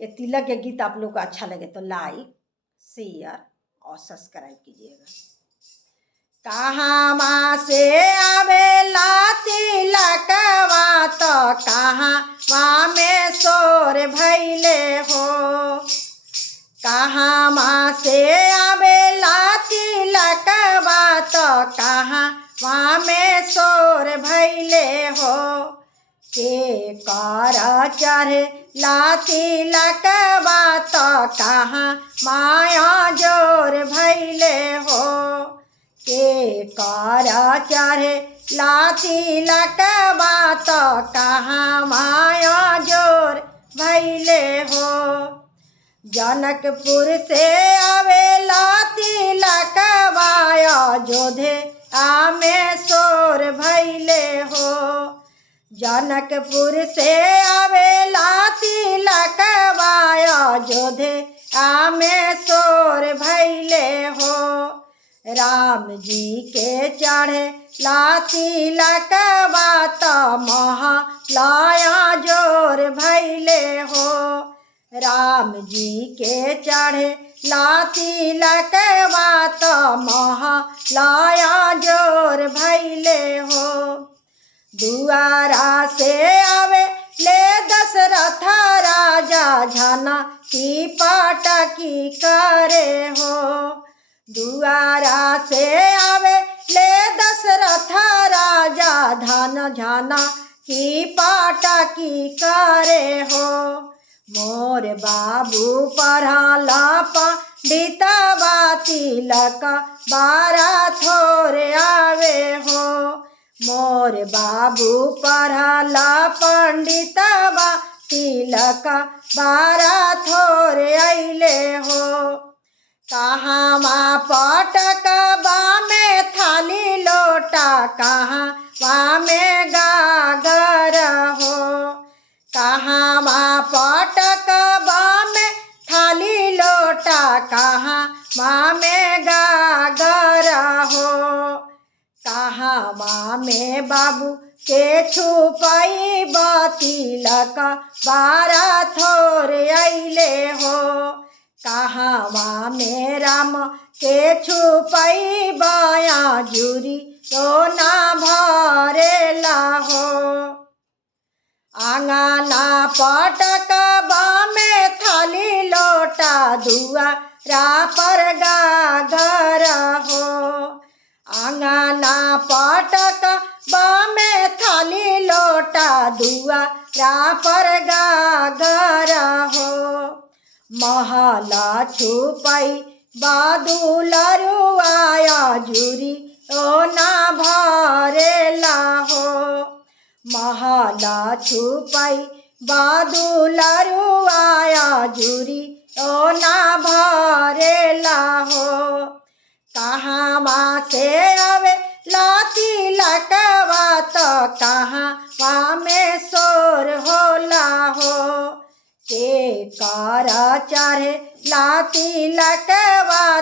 ये तिलक के गीत आप लोग को अच्छा लगे तो लाइक शेयर और सब्सक्राइब कीजिएगा। कहाँ माँ से आवेला तिलकवा तो कहाँ माँ में शोर भैले हो। कहाँ माँ से आवेला तिलकवा तो कहाँ माँ में शोर भैले हो। के कर चढ़े ला तिलकवा तो कहाँ माया जोर भैले हो। के कर चढ़े ला तिलकवा तो कहाँ माया जोर भैले हो। जनकपुर से आवेला तिलकवा अयोध्या में शोर भैले हो। जनकपुर से आवेला तिलकवा अयोध्या में शोर भैले हो। राम जी के चढ़े ला तिलकवा तो महलाया जोर भैले हो। राम जी के चढ़े ला तिलकवा तो महलाया जोर भैले हो। दुआरा से आवे ले दशरथ राजा जानकी पाटकी करे हो। दुआरा से आवे ले दशरथ राजा जानकी पाटकी करे हो। मोर बाबू पढ़ला पंडितवा तिलक बारा थोरे आवे हो। मोर बाबू पढ़ला पंडितवा तिलक बारा थोरे अइले हो। कहाँ माँ पटकवा में थाली लोटा कहाँ माँ में गागर हो। कहाँ माँ पटकवा में थाली लोटा कहाँ माँ में गागर हो। कहाँ माँ में बाबू के छुपई तिलक बारा थोरे अइले हो। कहाँ माँ में राम के छुपई बया जुरी तो ना भरेला हो। आंगना पटकवा में थाली लोटा दुआरा पर गागर हो। आंगना पटकवा में थाली लोटा दुआरा पर गागर हो। महला छुपई बादुलरुआया जुरी ओ ना भरेला हो। महला छुपई बादुलरुआया जुरी ओ ना भरेला हो। कहाँ माँ से आवे ला तिलकवा तो कहाँ माँ में शोर होला हो। के कर चढ़े ला तिलकवा